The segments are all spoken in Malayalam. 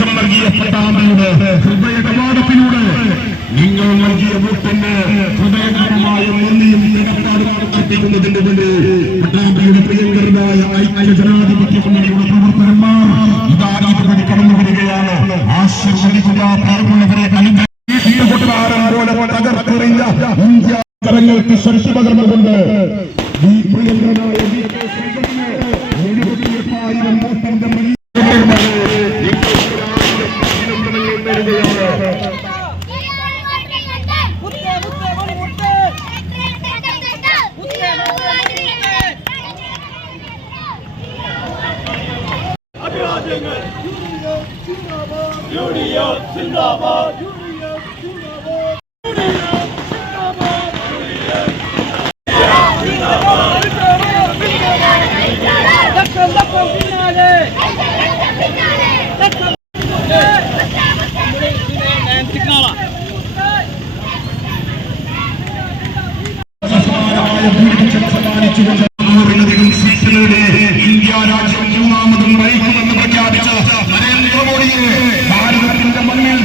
ഊർജം നൽകിയ പട്ടാമ്പിയുടെ ഹൃദയകവാടത്തിലൂടെ നിങ്ങൾ നൽകിയ വോട്ടിന് ഹൃദയകരമായ നന്ദിയും കടപ്പാടും അർപ്പിക്കുന്നതിന്റെ മുന്നിൽ പട്ടാമ്പിയുടെ പ്രിയങ്കരനായ ഐക്യ ജനാധിപത്യ മുന്നണിയുടെ പ്രവർത്തകന്മാർ ഇതാ ഇതുവഴി കടന്നു വരികയാണ്. ആശീർവദിക്കുക, പ്രിയമുള്ളവരെ. കൊട്ടാരം പോലെ തകർത്തെറിഞ്ഞ ഇന്ത്യ കരങ്ങൾക്ക് ശക്തി പകർന്നുകൊണ്ട് ഈ പ്രിയങ്കരനായ 78,000 വോട്ടിന്റെ ഇന്ത്യ രാജ്യം മൂന്നാമതും നയിക്കുമെന്ന് പ്രഖ്യാപിച്ച നരേന്ദ്രമോദിയെ ഭാരതത്തിന്റെ മണ്ണിൽ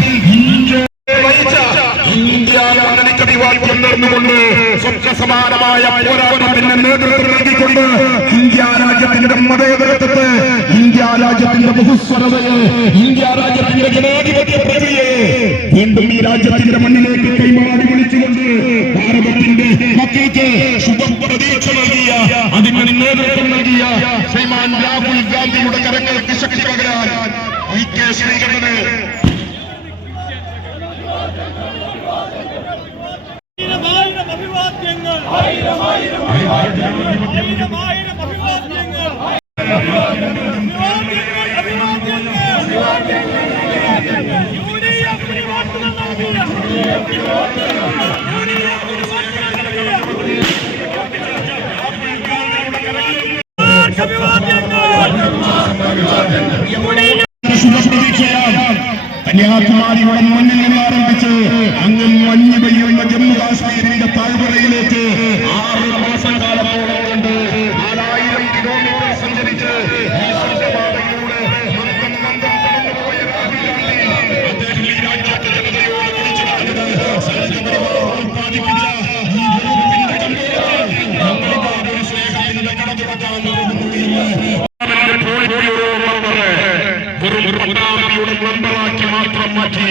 ഇന്ത്യ മുന്നണിക്കടിവാക്യം നേർന്നുകൊണ്ട് സ്വപ്നസമാനമായ പോരാട്ടത്തിന് നേതൃത്വം നൽകിക്കൊണ്ട് ഇന്ത്യ രാജ്യത്തിന്റെ മതേതരത്വത്തെ, ഇന്ത്യ രാജ്യത്തിന്റെ ബഹുസ്വരതയെ, ഇന്ത്യ രാജ്യത്തിന്റെ ജനാധിപത്യ പ്രക്രിയയെ വീണ്ടും ഈ രാജ്യത്തിന്റെ മണ്ണിലേക്ക് കൈമാറി വിളിച്ചുകൊണ്ട് ഭാരതത്തിന്റെ മക്കൾക്ക് ശുഭപ്രതീക്ഷ നൽകിയ, അതിന് നേതൃത്വം നൽകിയ ശ്രീമാൻ രാഹുൽ ഗാന്ധിയുടെ കരങ്ങൾക്ക് ശക്തി പകരാൻ ഐക്യ ശ്രീകണ്ഠന് കന്യാകുമാരിയുടെ മണ്ണിൽ നിന്ന് ആരംഭിച്ച് അങ്ങ് മഞ്ഞ് പെയ്യുന്ന ജമ്മു കാശ്മീരിന്റെ താഴ്വരയിലേക്ക് 6 മാസക്കാലത്തോളം കൊണ്ട് 4000 കിലോമീറ്റർ സഞ്ചരിച്ച് പാതയിലൂടെ മന്ദം കടന്നുപോയ രാഹുൽ ഗാന്ധി അദ്ദേഹം ഈ രാജ്യത്തെ ജനതയോട് കുറിച്ചു പറഞ്ഞത് ഉത്പാദിപ്പിച്ച ഈ സ്നേഹത്തിന്റെ കടത്തുവെക്കാൻ പട്ടാമ്പിയുടെ മെമ്പറാക്കി മാത്രം മാറ്റി